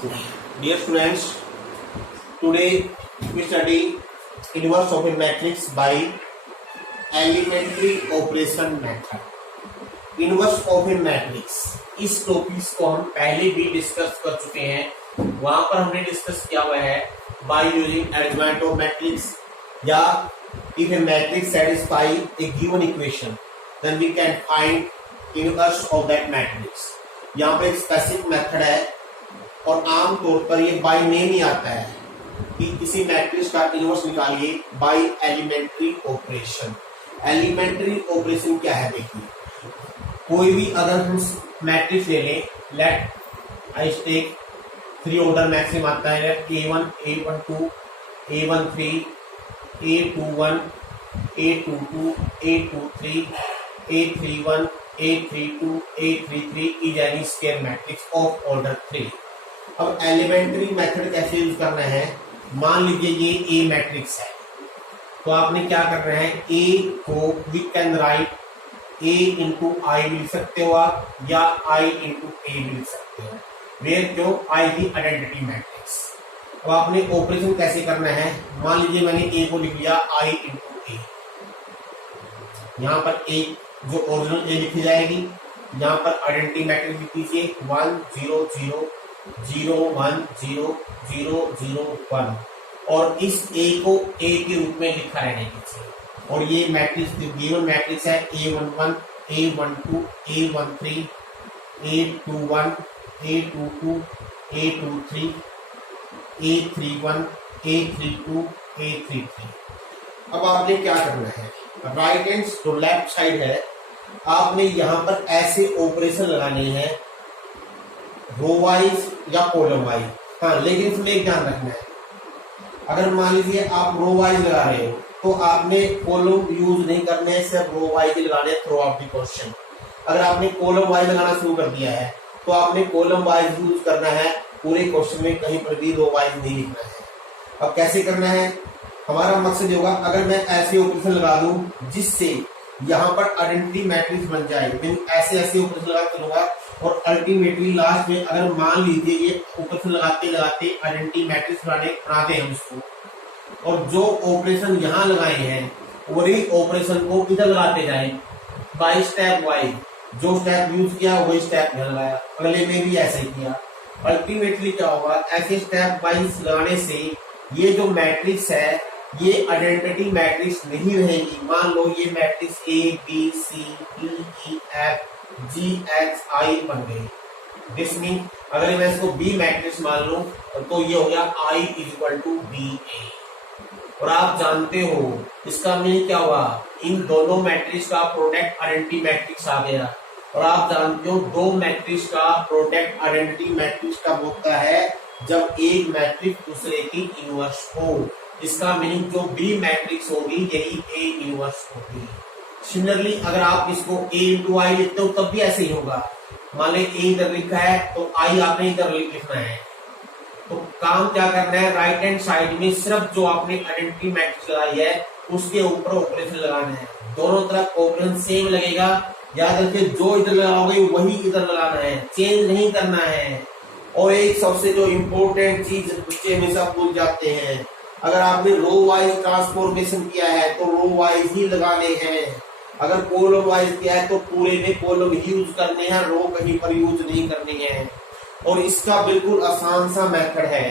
Dear students, today we study inverse of a matrix by elementary operation method. Inverse of a matrix इस topic को हम पहले भी discuss कर चुके हैं। वहां पर हमने डिस्कस किया हुआ है by using arrangement of matrix या if a matrix satisfy a given equation then we can find inverse of that matrix। यहाँ पर एक स्पेसिफिक मेथड है और आम तौर पर ये बाय नेम ही आता है कि किसी मैट्रिक्स का इनवर्स निकालिए by elementary operation. Elementary operation क्या है देखिए, कोई भी अगर हम मैट्रिक्स ले लें, let I take 3 order maximum आता है A1, A12, A13, A21, A22, A23, A31, A32, A33 is any square matrix of order 3। अब एलिमेंट्री मेथड कैसे यूज करना है, मान लीजिए ये ए मैट्रिक्स है तो आपने क्या करना है, ए को we can write A into I भी लिख सकते हो आप या आई इंटू ए भी लिख सकते हो, वेयर जो आई दी आइडेंटिटी मैट्रिक्स। अब आपने ऑपरेशन कैसे करना है, मान लीजिए मैंने ए को लिख लिया आई इंटू ए, यहाँ पर ए जो ओरिजिनल ए लिखी जाएगी, यहाँ पर आइडेंटिटी मैट्रिक्स लिख दीजिए 1 0 0 0 1 0 0 0 1 और इस ए को ए के रूप में लिखा रहने दीजिए। और ये मैट्रिक्स गिवन मैट्रिक्स है A11, A12, A13, A21, A22, A23, A31, A32, A33। अब आपने क्या करना है, राइट हैंड तो लेफ्ट साइड है, आपने यहाँ पर ऐसे ऑपरेशन लगाने हैं रो वाइज या कॉलम वाइज। हाँ, लेकिन इसमें एक ध्यान रखना है, अगर मान लीजिए आप रो वाइज लगा रहे हो तो आपने कॉलम यूज नहीं करने हैं, सिर्फ रो वाइज ही लगाने थ्रू आउट द क्वेश्चन। अगर आपने कॉलम वाइज लगाना शुरू कर दिया है तो आपने कॉलम वाइज यूज करना है, पूरे क्वेश्चन में कहीं पर भी रो वाइज नहीं लिखना है। अब कैसे करना है, हमारा मकसद होगा अगर मैं ऐसे ऑपरेशन लगा दूं जिससे यहाँ पर आइडेंटिटी मैट्रिक्स बन जाए, मैं ऐसे ऐसे ऑपरेशन लगा चलूंगा और अल्टीमेटली लास्ट में अगर मान लीजिए ये ऑपरेशन लगाते लगाते आइडेंटिटी मैट्रिक्स बनाते हैं हम इसको, और जो ऑपरेशन यहाँ लगाए हैं वही ऑपरेशन को इधर लगाते जाए बाय स्टेप वाइज, जो स्टेप यूज किया वही स्टेप यहाँ लगाया, अगले में भी ऐसे किया। अल्टीमेटली क्या होगा, ऐसे स्टेप वाइज लगाने से ये जो मैट्रिक्स है ये आइडेंटिटी मैट्रिक्स नहीं रहेगी। मान लो ये matrix A B C D E F G H I बन गई, दिस मीन अगर मैं इसको B मैट्रिक्स मान लूं तो ये हो गया I equal to B A। और आप जानते हो इसका मीनिंग क्या हुआ, इन दोनों मैट्रिक्स का प्रोडक्ट आइडेंटिटी मैट्रिक्स आ गया। और आप जानते हो दो मैट्रिक्स का प्रोडक्ट आइडेंटिटी मैट्रिक्स कब होता है, जब एक मैट्रिक्स दूसरे की इनवर्स हो। इसका मीनिंग जो बी मैट्रिक्स होगी यही ए इनवर्स होगी। सिमिलरली अगर आप इसको ए इंटू आई लिखते हो तब भी ऐसे ही होगा, मान लो ए इधर लिखा है तो आई आपने इधर लिखना है। तो काम क्या करना है, राइट हैंड साइड में सिर्फ जो आपने आइडेंटिटी मैट्रिक्स लगाई है उसके ऊपर ऑपरेशन लगाना है, दोनों तरफ ऑपरेशन सेम लगेगा। याद रखिए जो इधर लगाओगे वही इधर लगाना है, चेंज नहीं करना है। और एक सबसे जो इम्पोर्टेंट चीज बच्चे हमेशा भूल जाते हैं, अगर आपने रो वाइज ट्रांसफॉर्मेशन किया है तो रो वाइज ही लगाने हैं, अगर कॉलम वाइज किया है तो पूरे में कॉलम ही यूज करने हैं, रो कहीं पर यूज नहीं करनी है। और इसका बिल्कुल आसान सा मेथड है,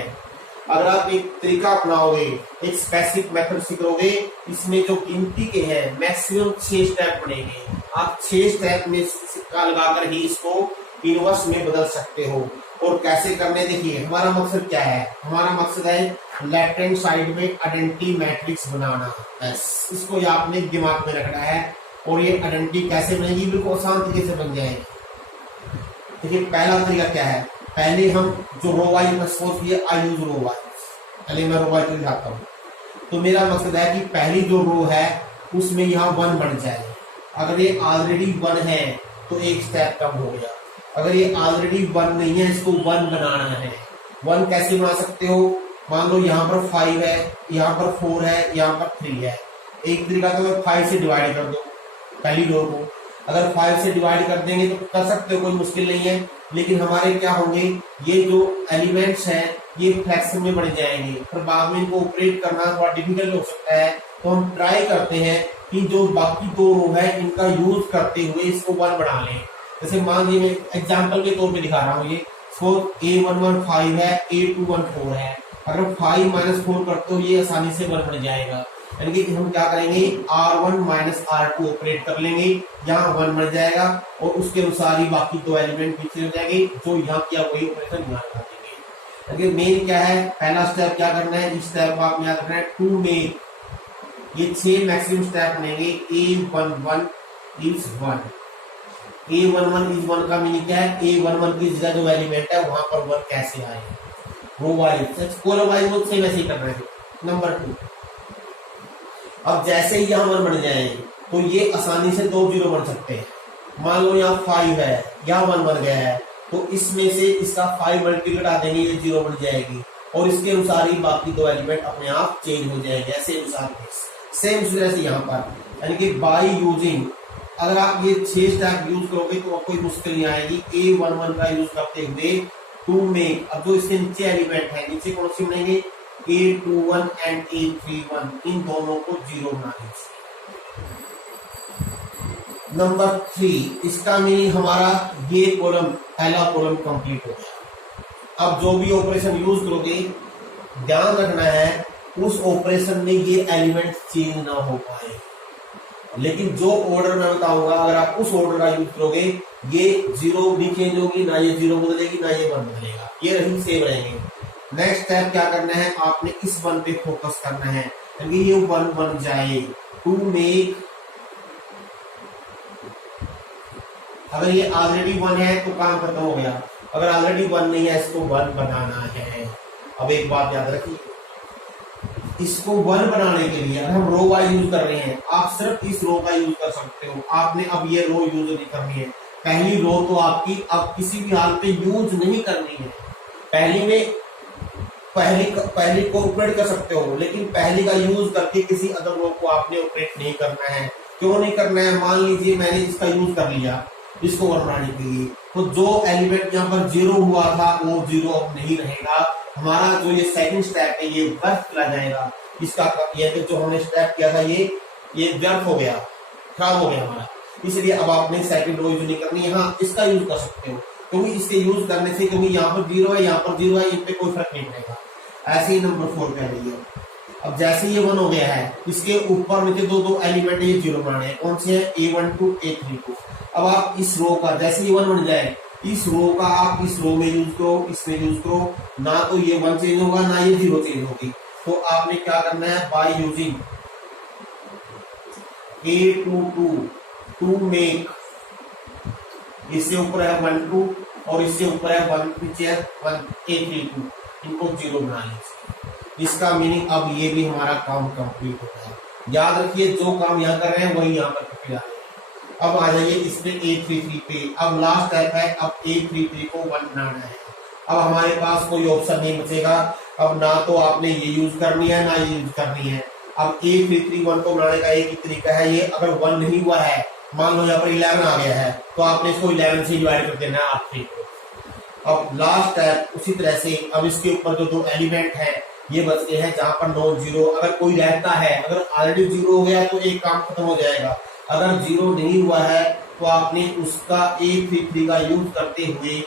अगर आप एक तरीका अपनाओगे, एक स्पेसिफिक मेथड सीखोगे, इसमें जो गिनती के हैं मैक्सिमम 6 स्टेप बनेंगे, आप 6 स्टेप में सिक्का लगाकर ही इसको इनवर्स में बदल सकते हो। और कैसे करने, देखिए हमारा मकसद क्या है, हमारा मकसद है लेफ्ट हैंड साइड में आइडेंटिटी मैट्रिक्स बनाना, बस इसको ये आपने दिमाग में रखना है। और ये आइडेंटिटी कैसे बनेगी, बिल्कुल आसान तरीके से बन जाएगी। देखिए पहला तरीका क्या है, पहले हम जो रो वाइज सपोज किए आई यूज रो वाइज, पहले मैं रो वाइज लिखाता हूँ। तो मेरा मकसद है कि पहली जो रो है उसमें यहाँ 1 बन जाए, अगर ये ऑलरेडी 1 है तो एक स्टेप कम हो गया, अगर ये ऑलरेडी 1 नहीं है इसको 1 बनाना है। 1 कैसे बना सकते हो, मान लो यहाँ पर 5 है, यहाँ पर 4 है, यहाँ पर 3 है। एक तरीका तो मैं 5 से डिवाइड कर दो पहली रो को, अगर 5 से डिवाइड कर देंगे तो कर सकते हो, कोई मुश्किल नहीं है। लेकिन हमारे क्या होंगे, ये जो एलिमेंट्स हैं ये फ्रैक्शन में बढ़ जाएंगे, फिर बाद में इनको ऑपरेट करना थोड़ा डिफिकल्ट हो सकता है। तो हम ट्राई करते हैं कि जो बाकी दो रो है इनका यूज करते हुए इसको 1 बना लें। जैसे मान लीजिए मैं एग्जाम्पल के तौर पे दिखा रहा हूँ, ये A11 5 है, A21 4 है। अगर 5 - 4 करते हो ये आसानी से 1 बन जाएगा। यानी कि हम क्या करेंगे, R1 - R2 ऑपरेट कर लेंगे, यहाँ 1 बन जाएगा और उसके अनुसार ही बाकी दो एलिमेंट पीछे हो जाएंगे, जो यहाँ किया वही ऑपरेशन यहाँ कर देंगे। मेन क्या है, पहला स्टेप क्या करना है, इस स्टेप को आप याद रखना है, टू मेक, ये 6 मैक्सिमम स्टेप बनेंगे। A11 is 1, A11 is 1 का मीनिंग क्या है, A11 की जगह जो एलिमेंट है वहां पर 1 कैसे आए, रो वाइज कॉलम वाइज वो सेम ऐसे ही करना है। नंबर 2, अब जैसे ही यहाँ 1 बन जाए तो ये आसानी से 2 0 बन सकते हैं। मान लो यहाँ 5 है, यहाँ 1 बन गया है, तो इसमें से इसका 5 मल्टीप्लाई हटा देंगे, ये 0 बन जाएगी और इसके अनुसार ही बाकी दो एलिमेंट अपने आप चेंज हो जाएंगे, ऐसे अनुसार सेम जैसे यहाँ पर। यानी कि बाय यूजिंग, अगर आप ये 6 स्टेप यूज करोगे तो कोई मुश्किल नहीं आएगी। A11 का यूज करते हुए टू मेक, अब जो इसके नीचे एलिमेंट है, नीचे कौन सी बनेंगे, A21 एंड A31, इन दोनों को 0 बना दीजिए। नंबर 3, इसका मीनिंग हमारा ये कॉलम, पहला कॉलम कंप्लीट हो गया। अब जो भी ऑपरेशन यूज करोगे ध्यान रखना है उस ऑपरेशन में ये एलिमेंट चेंज ना हो पाए, लेकिन जो ऑर्डर मैं बताऊंगा अगर आप उस ऑर्डर का यूज करोगे ये 0 भी चेंज होगी, ना ये 0 बदलेगी ना ये 1 बदलेगा, ये रही सेम रहेंगे। नेक्स्ट स्टेप क्या करना है, आपने इस 1 पे फोकस करना है, क्योंकि ये 1 बन जाए। टू मेक, अगर ये ऑलरेडी 1 है तो काम खत्म हो गया, अगर ऑलरेडी 1 नहीं है इसको 1 बनाना है। अब एक बात याद रखिए, इसको 1 बनाने के लिए अगर हम रो वाइज यूज कर रहे हैं, आप सिर्फ इस रो का यूज कर सकते हो, आपने अब ये रो यूज नहीं करनी है। पहली रो तो आपकी अब किसी भी हाल पे यूज नहीं करनी है। पहली को ऑपरेट कर सकते हो, लेकिन पहली का यूज करके किसी अदर रो को आपने ऑपरेट नहीं करना है। क्यों नहीं करना है, मान लीजिए मैंने इसका यूज कर लिया इसको 1 बनाने के लिए, तो जो एलिमेंट यहाँ पर 0 हुआ था वो 0 अब नहीं रहेगा। हमारा जो ये सेकंड स्टेप है ये व्यर्थ चला जाएगा। इसका ये जो हमने स्टेप किया था ये व्यर्थ हो गया, खराब हो गया हमारा। इसलिए अब आपने सेकंड रो यूज नहीं करनी, यहाँ इसका यूज कर सकते हो, क्योंकि इसके यूज करने से, क्योंकि यहाँ पर 0 है यहाँ पर 0 है, इन पे कोई फर्क नहीं पड़ेगा। ऐसे ही नंबर 4 कह रही है। अब जैसे ये 1 हो गया है, इसके ऊपर नीचे दो एलिमेंट ये 0 बनाने हैं, कौन से है, A12 A32। अब आप इस रो का जैसे ये 1 बन जाए, इस रो का आप इस रो में यूज करो, इसमें यूज करो, ना तो ये 1 चेंज होगा ना ये 0 चेंज होगी। तो आपने क्या करना है, by using A22 to make, इससे ऊपर है 12 और इससे ऊपर है 1 पीछे है 1 A32, इनको 0 बना लीजिए। इसका मीनिंग अब ये भी हमारा काम कंप्लीट होता है। याद रखिए जो काम यहाँ कर रहे हैं वही यहाँ पर करके जा रहे हैं। अब आ जाइए इस पे A33 पे। अब लास्ट स्टेप है, अब A33 को 1 बनाना है। अब हमारे पास कोई ऑप्शन नहीं बचेगा, अब ना तो आपने ये यूज करनी है ना ये यूज करनी है। अब A33 1 को बनाने का एक ही तरीका है, ये अगर 1 नहीं हुआ है, मान लो यहाँ पर 11 आ गया है, तो आपने इसको 11 से डिवाइड कर देना है R3 को। अब लास्ट स्टेप उसी तरह से, अब इसके ऊपर जो 2 एलिमेंट है ये बचते हैं जहां पर नॉन 0, अगर कोई रहता है, अगर ऑलरेडी 0 हो गया तो एक काम खत्म हो जाएगा। अगर 0 नहीं हुआ है तो आपने उसका A33 का यूज करते हुए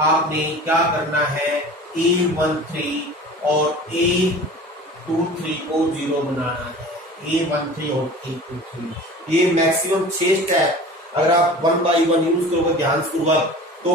आपने क्या करना है, A13 और A23 को 0 बनाना है। A13 और A23, ये मैक्सिमम 6 स्टेप अगर आप 1 बाई 1 यूज करोगे ध्यान पूर्वक तो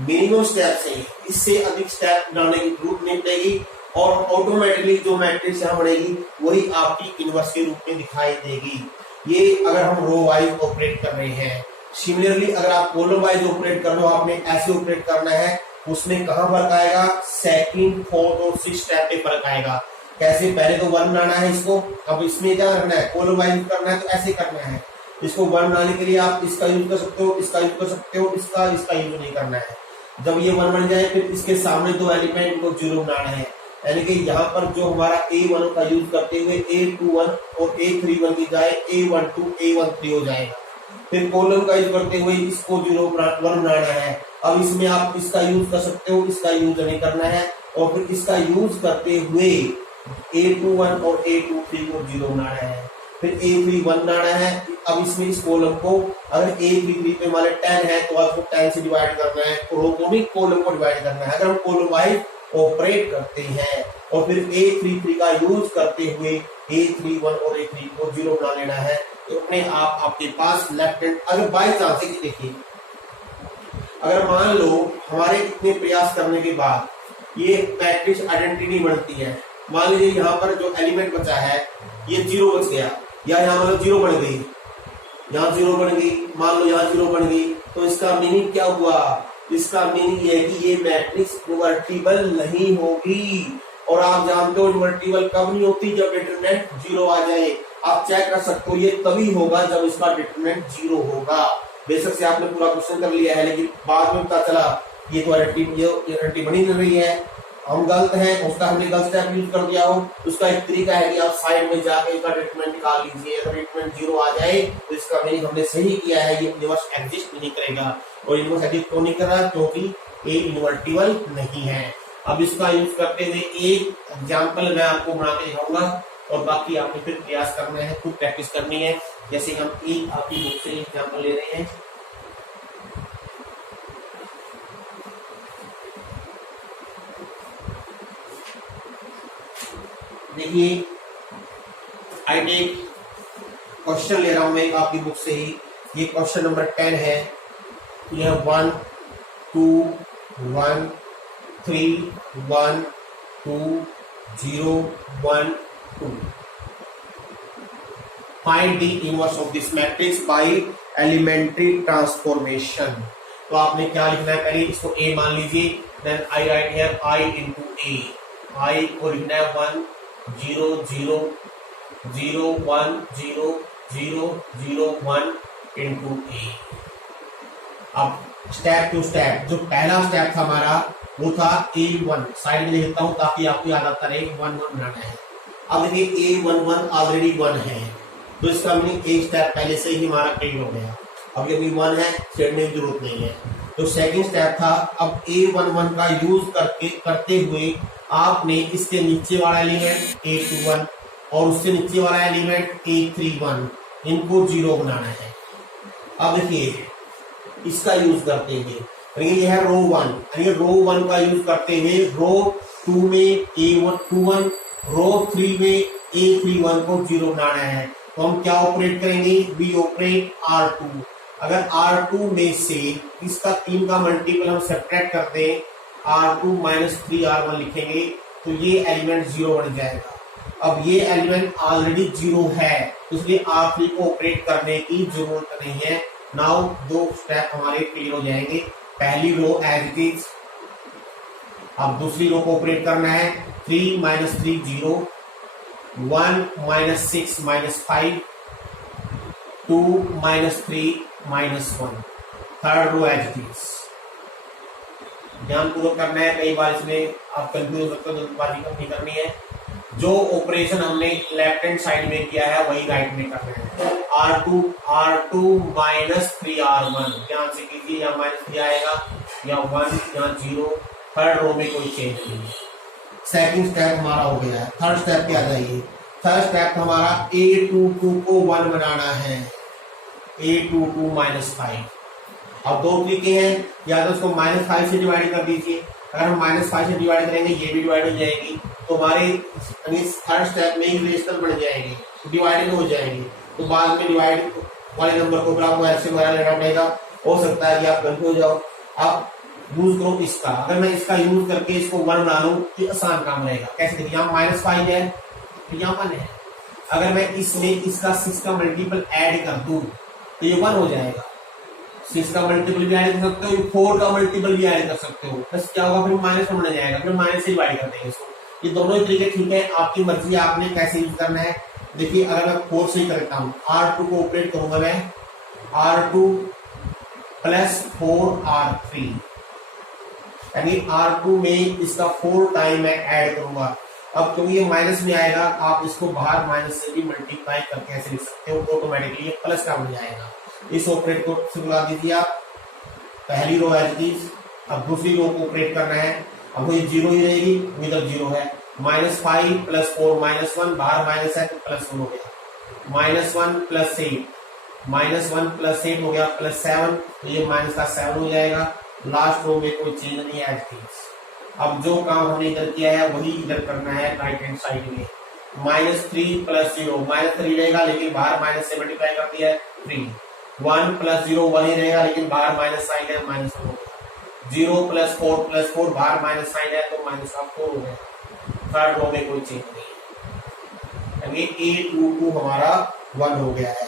मिनिमम स्टेप से, इससे अधिक स्टेप बनाने की जरूरत नहीं पड़ेगी और ऑटोमेटिकली जो मैट्रिक्स यहाँ बढ़ेगी वही आपकी इनवर्स के रूप में दिखाई देगी। ये अगर हम रो वाइज ऑपरेट कर रहे हैं। सिमिलरली अगर आप कॉलम वाइज ऑपरेट कर रहे हो, आपने ऐसे ऑपरेट करना है, उसमें कहां फर्क आएगा, सेकंड, फोर्थ और 6 स्टेप पे फर्क आएगा। कैसे, पहले तो 1 बनाना है इसको, अब इसमें क्या करना है, कॉलम वाइज करना है तो ऐसे करना है। इसको 1 बनाने के लिए आप इसका यूज कर सकते हो, इसका यूज कर सकते हो, इसका यूज नहीं करना है। जब ये 1 बन जाए फिर इसके सामने 2 एलिमेंट को 0 बनाना है। यानी कि यहाँ पर जो हमारा A1 का यूज करते हुए A21 और A31 की जाए A12 A13 हो जाएगा। फिर कॉलम का यूज करते हुए इसको 0 1 बनाना है। अब इसमें आप इसका यूज कर सकते हो, इसका यूज नहीं करना है। और फिर इसका यूज करते हुए A21 और A23 को 0 बनाना है, फिर A31 बनाना है। अब इसमें इस कॉलम को अगर A33 पे मान 10 है तो आपको 10 से डिवाइड करना है, रो को नहीं कॉलम को डिवाइड करना है। अगर हम कॉलम वाइज ऑपरेट करते हैं और फिर A33 का यूज करते हुए A31 और A3 को 0 बना लेना है, तो अपने आप आपके पास लेफ्ट हैंड, अगर बाई चांस देखिए, अगर मान लो हमारे इतने प्रयास करने के बाद ये मैट्रिक्स आइडेंटिटी बनती है, मान लीजिए यहाँ पर जो एलिमेंट बचा है ये 0 बच गया, या यहाँ मतलब 0 बन गई, यहाँ 0 बन गई, मान लो यहाँ 0 बन गई, तो इसका मीनिंग क्या हुआ? इसका मीनिंग ये है कि ये मैट्रिक्स इन्वर्टिबल नहीं होगी। और आप जानते हो इन्वर्टिबल कब नहीं होती? जब डिटरमिनेंट 0 आ जाए। आप चेक कर सकते हो ये तभी होगा जब इसका डिटरमिनेंट 0 होगा। बेशक से आपने पूरा क्वेश्चन कर लिया है, लेकिन बाद में पता चला ये तो आइडेंटिटी बनी नहीं रही है, हम गलत हैं, उसका हमने गलत स्टेप यूज कर दिया हो। उसका एक तरीका है कि आप साइड में जाके इसका डिटरमिनेंट निकाल लीजिए। अगर डिटरमिनेंट 0 आ जाए तो इसका मीनिंग हमने सही किया है, ये यूनिवर्स एग्जिस्ट नहीं करेगा। और यूनिवर्स एग्जिस्ट क्यों नहीं कर रहा? क्योंकि ये इन्वर्टिबल नहीं है। अब इसका यूज करते हुए एक एग्जाम्पल मैं आपको बना के दिखाऊंगा और बाकी आपने फिर प्रयास करना है, खुद प्रैक्टिस करनी है। जैसे हम एक आपकी बुक से एग्जाम्पल ले रहे हैं, देखिए आई टेक क्वेश्चन ले रहा हूं मैं आपकी बुक से ही। ये क्वेश्चन नंबर 10 है। यह 1 2 1 3 1 2 0 1 2। Find the inverse of this matrix by elementary transformation. तो आपने क्या लिखना है? पहले इसको A मान लीजिए, then I write here I into A। I को लिखना है 1 0 0 0 1 0 0 0 1 into A। अब स्टेप टू स्टेप, जो पहला स्टेप था हमारा वो था A1, साइड में लिखता हूं ताकि आपको याद आता रहे, 1 1 बनाना है। अब देखिए A11 ऑलरेडी 1 है, तो इसका मीनिंग एक स्टेप पहले से ही हमारा क्लियर हो गया। अब ये भी 1 है, छेड़ने की जरूरत नहीं है। तो सेकंड स्टेप था, अब A11 का यूज करते हुए आपने इसके नीचे वाला एलिमेंट A21 और उससे नीचे वाला एलिमेंट A31 इनको 0 बनाना है। अब देखिए इसका यूज करते हुए, ये है रो 1, रो 1 का यूज करते हुए रो 2 में A21, रो 3 में A31 को 0 बनाना है। तो हम क्या ऑपरेट करेंगे? We operate R2। अगर R2 में से इसका 3 का मल्टीपल हम सब्ट्रैक्ट करते हैं, R2 माइनस 3R1 लिखेंगे, तो ये एलिमेंट 0 बन जाएगा। अब ये एलिमेंट ऑलरेडी 0 है, इसलिए R3 को ऑपरेट करने की जरूरत नहीं है। नाउ 2 स्टेप हमारे क्लियर हो जाएंगे। पहली रो एज इट इज, अब दूसरी रो को ऑपरेट करना है। 3 minus 3 0, 1 minus 6 minus 5, 2 minus 3 minus 1। Third row as it is. ध्यानपूर्वक करना है, कई बार इसमें आप कंफ्यूज हो सकते हो, जल्दबाजी नहीं करनी है। जो ऑपरेशन हमने लेफ्ट हैंड साइड में किया है वही राइट में करना है। R2 माइनस 3R1, ध्यान से कीजिए, यहाँ माइनस 3 आएगा, यहाँ 1, यहाँ 0। थर्ड रो में कोई चेंज नहीं है। सेकंड स्टेप हमारा हो गया है। थर्ड स्टेप पे आ जाइए। थर्ड स्टेप हमारा A22 को 1 बनाना है, A22 माइनस 5। अब 2 तरीके हैं, या तो उसको -5 से डिवाइड कर दीजिए। अगर हम -5 से डिवाइड करेंगे ये भी डिवाइड हो जाएगी, तो हमारे थर्ड स्टेप में ही रेशनल बन जाएंगे, डिवाइड हो जाएंगे। तो बाद में डिवाइड वाले नंबर को आपको ऐसे वगैरह लेना पड़ेगा। हो सकता है कि आप कंफ्यूज हो जाओ। आप यूज करो इसका, अगर मैं इसका यूज करके इसको 1 बना लूं तो आसान काम रहेगा। कैसे? देखिए यहाँ -5 है, यहाँ 1 है। अगर मैं इसमें इसका 6 का मल्टीपल ऐड कर दूं तो ये 1 हो जाएगा। 6 का मल्टीपल भी ऐड कर सकते हो, 4 का मल्टीपल भी ऐड कर सकते हो। बस क्या होगा, फिर माइनस में बन जाएगा, फिर माइनस से डिवाइड कर देंगे इसको। ये दोनों ही तरीके ठीक है, आपकी मर्जी, आपने कैसे यूज करना है। देखिए अगर मैं 4 से ही करता हूँ, R2 को ऑपरेट करूंगा मैं, R2 प्लस 4R3, यानी R2 में इसका 4 टाइम मैं ऐड करूंगा। अब क्योंकि ये माइनस में आएगा, आप इसको बाहर माइनस से भी मल्टीप्लाई करके ऐसे लिख सकते हो, ऑटोमेटिकली ये प्लस का बन जाएगा। इस ऑपरेट को बुला दीजिए आप, पहली रो एज इट इज। अब दूसरी रो को ऑपरेट करना है, अब वो ये जीरो ही रहेगी, इधर जीरो है। -5 + 4 -1, बाहर माइनस है तो +1 हो गया। -1 + 8, -1 + 8 हो गया +7, तो ये माइनस का 7 हो जाएगा। लास्ट रो में कोई चेंज नहीं है एज इट इज। अब जो काम हमने इधर किया है वही इधर करना है राइट हैंड साइड में। -3 + 0, -3 रहेगा लेकिन बाहर माइनस से मल्टीप्लाई कर दिया है 3। 1 + 0 1 ही रहेगा लेकिन बाहर माइनस साइन है, -1 हो गया। 0 + 4 + 4, बाहर माइनस साइन है तो -4 हो गया। थर्ड रो में कोई चेंज नहीं है, A22 हमारा 1 हो गया है।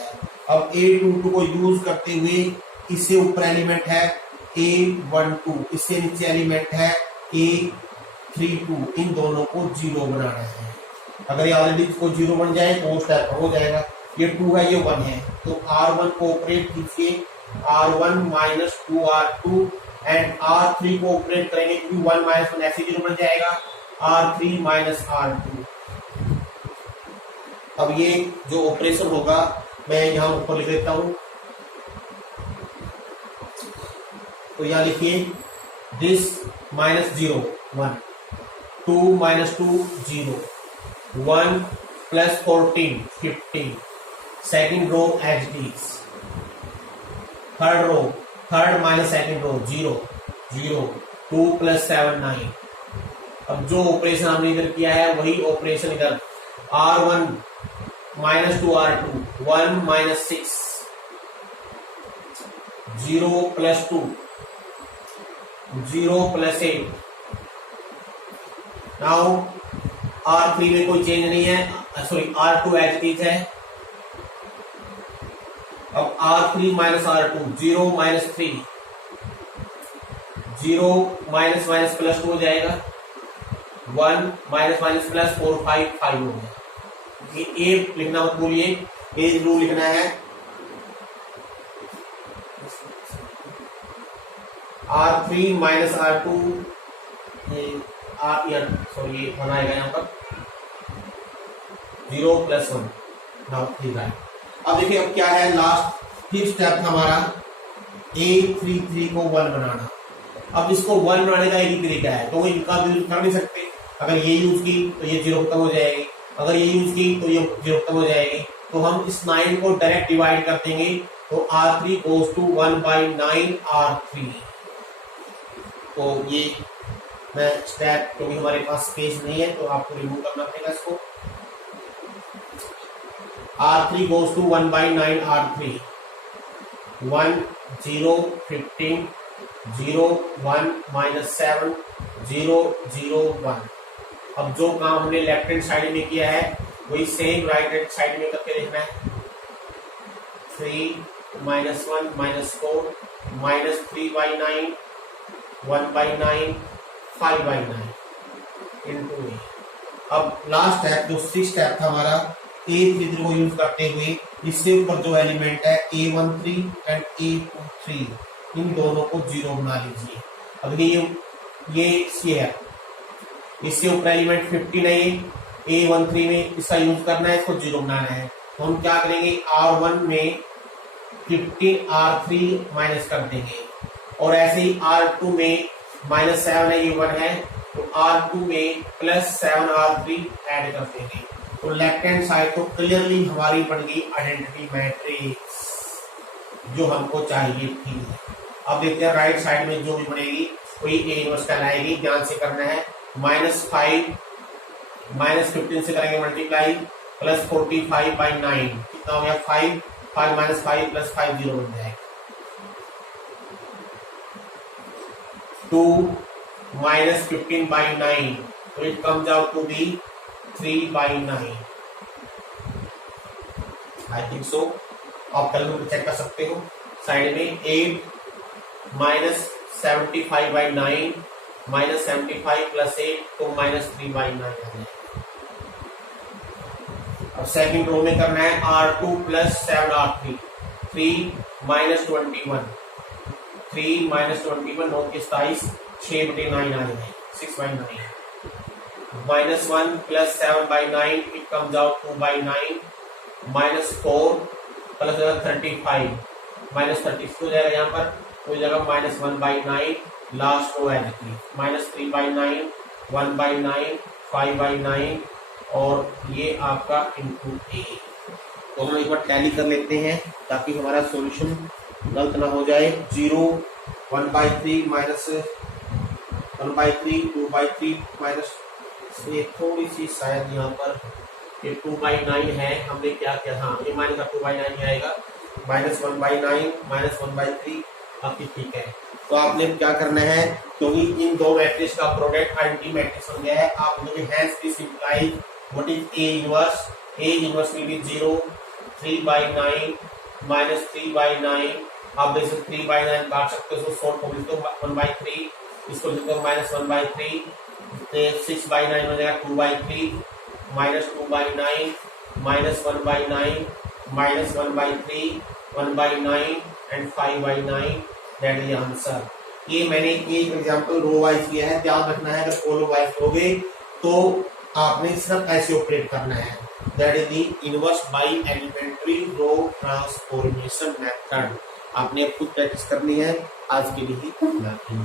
अब A22 को यूज करते हुए इससे ऊपर एलिमेंट है A12, इससे नीचे एलिमेंट है A32, इन दोनों को 0 बनाना है। अगर ये ऑलरेडी को 0 बन जाए तो स्टेप हो जाएगा। ये 2 है, ये 1 है, तो R1 को ऑपरेट कीजिए, R1 - 2R2 एंड R3 को ऑपरेट करेंगे क्योंकि 1 - 1 ऐसे 0 बन जाएगा, R3 - R2। अब ये जो ऑपरेशन होगा मैं यहाँ ऊपर लिख देता हूं, तो यहाँ लिखिए this -0 1, 2 - 2 0, 1 + 14 15, second row as it is. Third minus second row 0 0, 2 + 7 9। अब जो ऑपरेशन हमने इधर किया है वही ऑपरेशन इधर, R1 - 2R2, 1 - 6, 0 + 2, 0 + 8। नाउ R3 में कोई चेंज नहीं है, sorry R2 as it is है। अब R3 - R2, 0 - 3, 0 - +2 हो जाएगा, 1 - +4 5 5 हो गया। ये ए लिखना मत भूलिए, ए रूल लिखना है। R3 - R2, सॉरी ये बनाएगा यहाँ पर 0 + 1, नाउ 3 राइट। अब देखिए अब क्या है, लास्ट फिफ्थ स्टेप हमारा A33 को 1 बनाना। अब इसको 1 बनाने का एक ही तरीका है, तो इनका भी यूज कर नहीं सकते। अगर ये यूज की तो ये 0 खत्म हो जाएगी, अगर ये यूज की तो ये 0 खत्म हो जाएगी। तो हम इस 9 को डायरेक्ट डिवाइड कर देंगे, तो R3 goes to 1/9 R3। तो ये मैं स्टेप, क्योंकि हमारे पास स्पेस नहीं है तो आपको रिमूव करना पड़ेगा इसको। R3 goes to 1/9 R3, 1 0 15 0 1 -7 0 0 1। अब जो काम हमने लेफ्ट हैंड साइड में किया है वही सेम राइट हैंड साइड में करके देखना है। 3 -1 -4 -3/9 1/9 5/9 into A। अब लास्ट स्टेप जो 6 स्टेप था हमारा, A33 को यूज करते हुए इससे ऊपर जो एलिमेंट है A13 एंड A23, इन दोनों को 0 बना लीजिए। अब ये है, इससे ऊपर एलिमेंट 15 है, A13 में इसका यूज करना है, इसको 0 बनाना है। तो हम क्या करेंगे, R1 में 15 R3 माइनस कर देंगे, और ऐसे ही R2 में -7 है, ये 1 है, तो R2 में +7 R3 ऐड कर देंगे। तो लेफ्ट हैंड साइड तो क्लियरली हमारी बन गई आइडेंटिटी मैट्रिक्स जो हमको चाहिए थी। अब देखते हैं राइट साइड में जो भी बनेगी वही A इनवर्स कहलाएगी। ध्यान से करना है, -5 -15 से करेंगे मल्टीप्लाई, +45/9 कितना हो गया, 5 5 - 5 + 5 0 बन जाएगा। 2 -15/9, तो it comes out to be 3/9। I think so. आप कैलकुलेटर चेक कर सकते हो साइड में। 8 -75/9 -75 + 8 तो -3/9 है। अब सेकंड रो में करना है R2 + 7 R3, 3 -21 3 -21 9 के 27 6/9 आ जाए, 6/9। -1 + 7/9 it comes out 2/9, -4 + 35 -36 हो जाएगा यहाँ पर, हो जाएगा -1/9, लास्ट रो एज की -3/9, 1/9, 5/9 और ये आपका इंटू ए। तो हम एक बार टैली कर लेते हैं ताकि हमारा सॉल्यूशन गलत ना हो जाए। 0, 1/3 माइनस 1/3, 2/3 माइनस ये थोड़ी सी शायद यहाँ पर ये 2/9 है, हमने क्या किया, हाँ ये माइनस का 2/9 ही आएगा, -1/9 -1/3 आपकी ठीक है। तो आपने क्या करना है, क्योंकि इन दो मैट्रिक्स का प्रोडक्ट आइडेंटिटी मैट्रिक्स हो गया है, आप लोग hence this implies what is A inverse. A inverse will be 0, 3/9 -3/9, आप देख सकते 3/9 काट सकते हो, शॉर्ट फॉर्म लिख दो 1/3, इसको लिख दो -1/3, 6/9 हो जाएगा 2/3, -2/9 -1/9 -1/3, 1/9 एंड 5/9, दैट इज आंसर। ये मैंने एक एग्जांपल रो वाइज किया है, ध्यान रखना है अगर कॉलम वाइज लोगे तो आपने सिर्फ ऐसे ऑपरेट करना है, that is the inverse by elementary row transformation method. आपने खुद प्रैक्टिस करनी है। आज के लिए इतना ही।